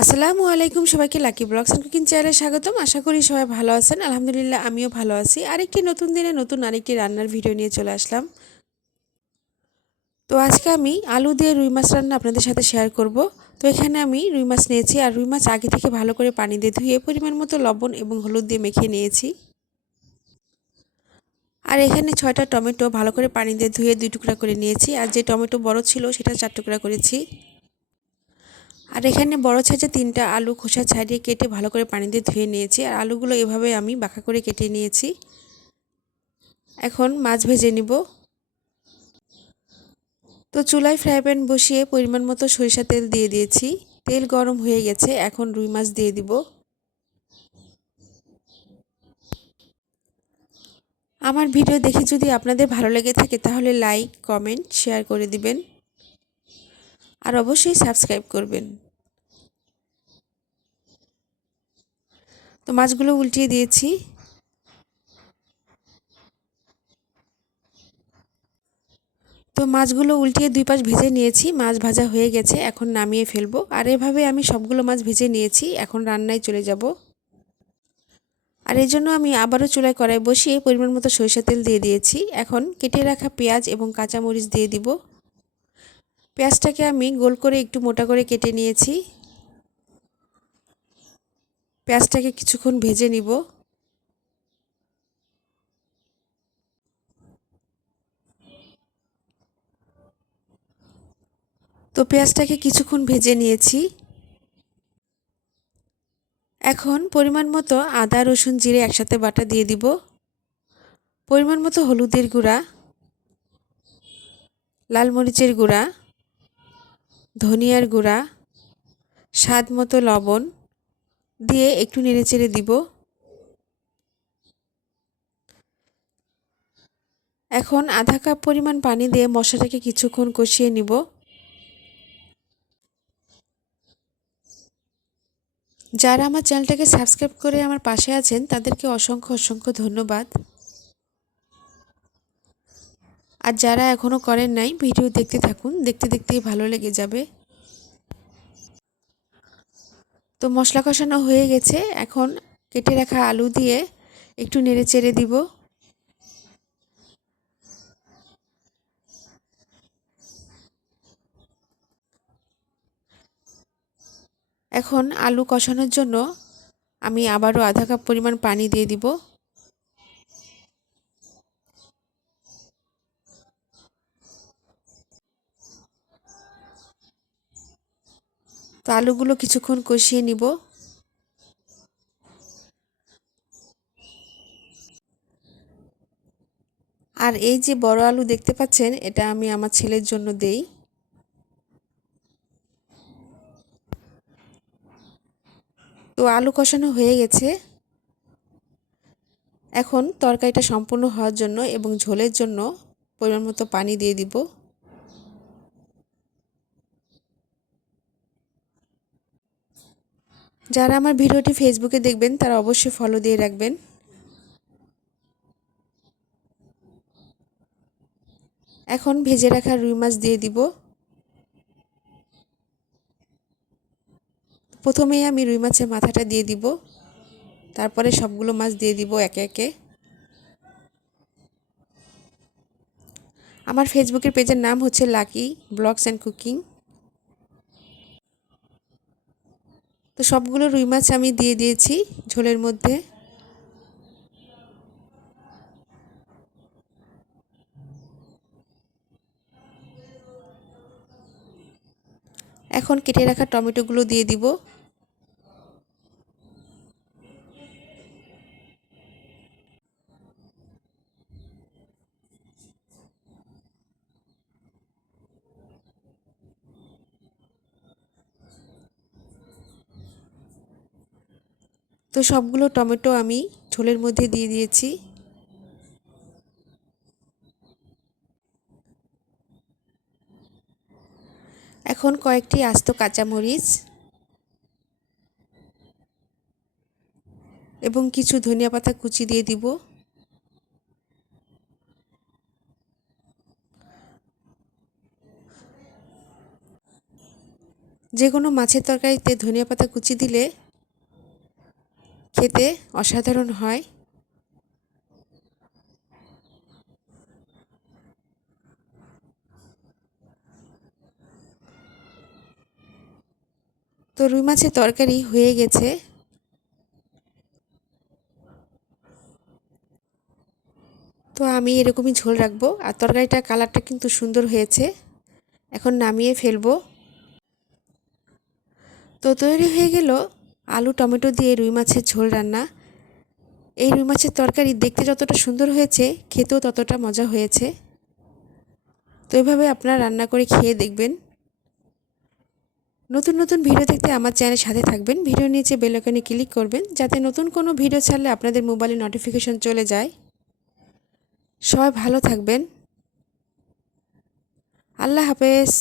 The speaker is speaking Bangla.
আসসালামু আলাইকুম, সবাইকে লাকি ব্লগস এন্ড কুকিং চ্যানেলে স্বাগতম। আশা করি সবাই ভালো আছেন। আলহামদুলিল্লাহ আমিও ভালো আছি। আরেকটি নতুন দিনে নতুন আরেকটি রান্নার ভিডিও নিয়ে চলে আসলাম। তো আজকে আমি আলু দিয়ে রুই মাছ রান্না আপনাদের সাথে শেয়ার করব। তো এখানে আমি রুই মাছ নিয়েছি, আর রুই মাছ আগে থেকে ভালো করে পানি দিয়ে ধুয়ে পরিমাণ মতো লবণ এবং হলুদ দিয়ে মেখে নিয়েছি। আর এখানে 6টা টমেটো ভালো করে পানি দিয়ে ধুয়ে 2 টুকরা করে নিয়েছি, আর যে টমেটো বড় ছিল সেটা 4 টুকরা করেছি। আর এখানে বড় সাইজে 3টা আলু খোসা ছাড়িয়ে কেটে ভালো করে পানি দিয়ে ধুয়ে নিয়েছি, আর আলুগুলো এভাবে আমি বাঁকা করে কেটে নিয়েছি। এখন মাছ ভেজে নিব। তো চুলায় ফ্রাই প্যান বসিয়ে পরিমাণ মতো সরিষা তেল দিয়ে দিয়েছি। তেল গরম হয়ে গেছে, এখন রুই মাছ দিয়ে দিব। আমার ভিডিও দেখে যদি আপনাদের ভালো লেগে থাকে তাহলে লাইক, কমেন্ট, শেয়ার করে দিবেন, আর অবশ্যই সাবস্ক্রাইব করবেন। তো মাছগুলো উল্টিয়ে দিয়েছি। তো মাছগুলো উল্টিয়ে 2 পাশ ভেজে নিয়েছি। মাছ ভাজা হয়ে গেছে, এখন নামিয়ে ফেলবো। আর এভাবে আমি সবগুলো মাছ ভেজে নিয়েছি, এখন রান্নায় চলে যাব। আর এই জন্য আমি আবারও চুলায় কড়াই বসিয়ে পরিমাণ মতো সরিষা তেল দিয়ে দিয়েছি। এখন কেটে রাখা পেঁয়াজ এবং কাঁচামরিচ দিয়ে দিব। পেঁয়াজটাকে আমি গোল করে একটু মোটা করে কেটে নিয়েছি। পেঁয়াজটাকে কিছুক্ষণ ভেজে নিব। তো পেঁয়াজটাকে কিছুক্ষণ ভেজে নিয়েছি। এখন পরিমাণ মতো আদা, রসুন, জিরে একসাথে বাটা দিয়ে দিব। পরিমাণ মতো হলুদের গুঁড়া, লাল মরিচের গুঁড়া, ধনিয়ার গুঁড়া, স্বাদ মতো লবণ দিয়ে একটু নেড়েচেড়ে দিব। এখন আধা কাপ পরিমাণ পানি দিয়ে মশলাটাকে কিছুক্ষণ কষিয়ে নিব। যারা আমার চ্যানেলটাকে সাবস্ক্রাইব করে আমার পাশে আছেন তাদেরকে অসংখ্য অসংখ্য ধন্যবাদ। আর যারা এখনও করেন নাই, ভিডিও দেখতে থাকুন, দেখতে দেখতেই ভালো লেগে যাবে। তো মশলা কষানো হয়ে গেছে, এখন কেটে রাখা আলু দিয়ে একটু নেড়ে চেড়ে দিব। এখন আলু কষানোর জন্য আমি আবারও আধা কাপ পরিমাণ পানি দিয়ে দিব। তো আলুগুলো কিছুক্ষণ কষিয়ে নিব। আর এই যে বড় আলু দেখতে পাচ্ছেন, এটা আমি আমার ছেলের জন্য দেই। তো আলু কষানো হয়ে গেছে। এখন তরকারিটা সম্পূর্ণ হওয়ার জন্য এবং ঝোলের জন্য পরিমাণ মতো পানি দিয়ে দিব। যারা আমার ভিডিওটি ফেসবুকে দেখবেন তারা অবশ্যই ফলো দিয়ে রাখবেন। এখন ভেজে রাখা রুই মাছ দিয়ে দিব। প্রথমেই আমি রুই মাছের মাথাটা দিয়ে দিব, তারপরে সবগুলো মাছ দিয়ে দিব একে একে। আমার ফেসবুকের পেজের নাম হচ্ছে লাকি ব্লগস অ্যান্ড কুকিং। তো সবগুলো রুই মাছ আমি দিয়ে দিয়েছি ঝোলের মধ্যে। এখন কেটে রাখা টমেটোগুলো দিয়ে দিব। তো সবগুলো টমেটো আমি ঝোলের মধ্যে দিয়ে দিয়েছি। এখন কয়েকটি আস্ত কাঁচামরিচ এবং কিছু ধনিয়া পাতা কুচি দিয়ে দিব। যে কোনো মাছের তরকারিতে ধনিয়া পাতা কুচি দিলে খেতে অসাধারণ হয়। তো রুই মাছের তরকারি হয়ে গেছে। তো আমি এরকমই ঝোল রাখবো। আর তরকারিটা কালারটা কিন্তু সুন্দর হয়েছে। এখন নামিয়ে ফেলবো। তো তৈরি হয়ে গেল আলু টমেটো দিয়ে রুই মাছের ঝোল রান্না। এই রুই মাছের তরকারি দেখতে যতটা সুন্দর হয়েছে, খেতেও ততটা মজা হয়েছে। তো এভাবে আপনারা রান্না করে খেয়ে দেখবেন। নতুন নতুন ভিডিও দেখতে আমার চ্যানেলের সাথে থাকবেন। ভিডিও নিচে বেল আইকনে ক্লিক করবেন যাতে নতুন কোনো ভিডিও ছাড়লে আপনাদের মোবাইলে নোটিফিকেশন চলে যায়। সবাই ভালো থাকবেন। আল্লাহ হাফেজ।